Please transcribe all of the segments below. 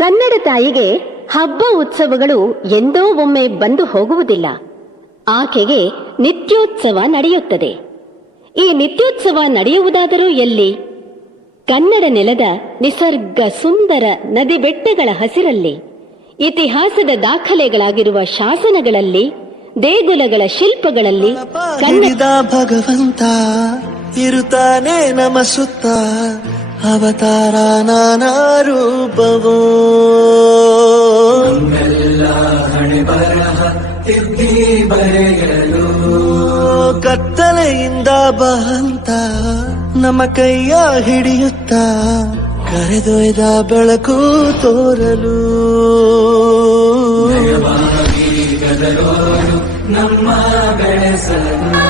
ಕನ್ನಡ ತಾಯಿಗೆ ಹಬ್ಬ ಉತ್ಸವಗಳು ಎಂದೋ ಒಮ್ಮೆ ಬಂದು ಹೋಗುವುದಿಲ್ಲ. ಆಕೆಗೆ ನಿತ್ಯೋತ್ಸವ ನಡೆಯುತ್ತದೆ. ಈ ನಿತ್ಯೋತ್ಸವ ನಡೆಯುವುದಾದರೂ ಎಲ್ಲಿ? ಕನ್ನಡ ನೆಲದ ನಿಸರ್ಗ ಸುಂದರ ನದಿ ಬೆಟ್ಟಗಳ ಹಸಿರಲ್ಲಿ ಇತಿಹಾಸದ ದಾಖಲೆಗಳಾಗಿರುವ ಶಾಸನಗಳಲ್ಲಿ ದೇಗುಲಗಳ ಶಿಲ್ಪಗಳಲ್ಲಿ ಭಗವಂತ ಇರುತ್ತಾನೆ ನಮ ಸುತ್ತ ಅವತಾರ ನಾನಾ ರೂಪವೋ ಕತ್ತಲೆಯಿಂದ ಬಹಂತ ನಮ್ಮ ಕೈಯ ಹಿಡಿಯುತ್ತ ಕರೆದೊಯ್ದ ಬೆಳಕು ತೋರಲು. ಹಚ್ಚೇವು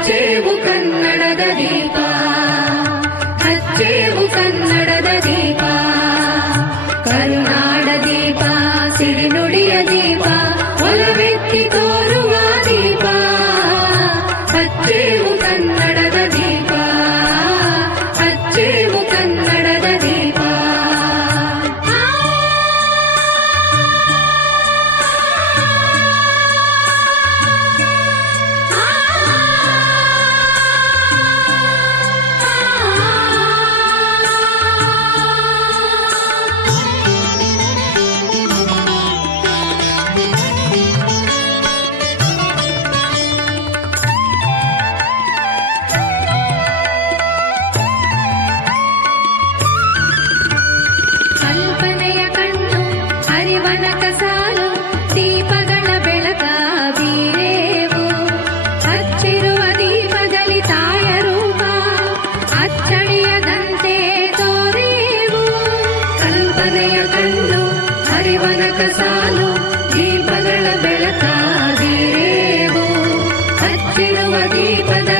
ಹಚ್ಚೇವು ಕನ್ನಡದ ದೀಪ ಹಚ್ಚೇವು ಕನ್ನಡದ ದೀಪ. ಕರುನಾಡ ದೀಪ ಸಿರಿನುಡಿಯ ದೀಪ ಒಲವೆತ್ತಿತು ध्रुवदीपद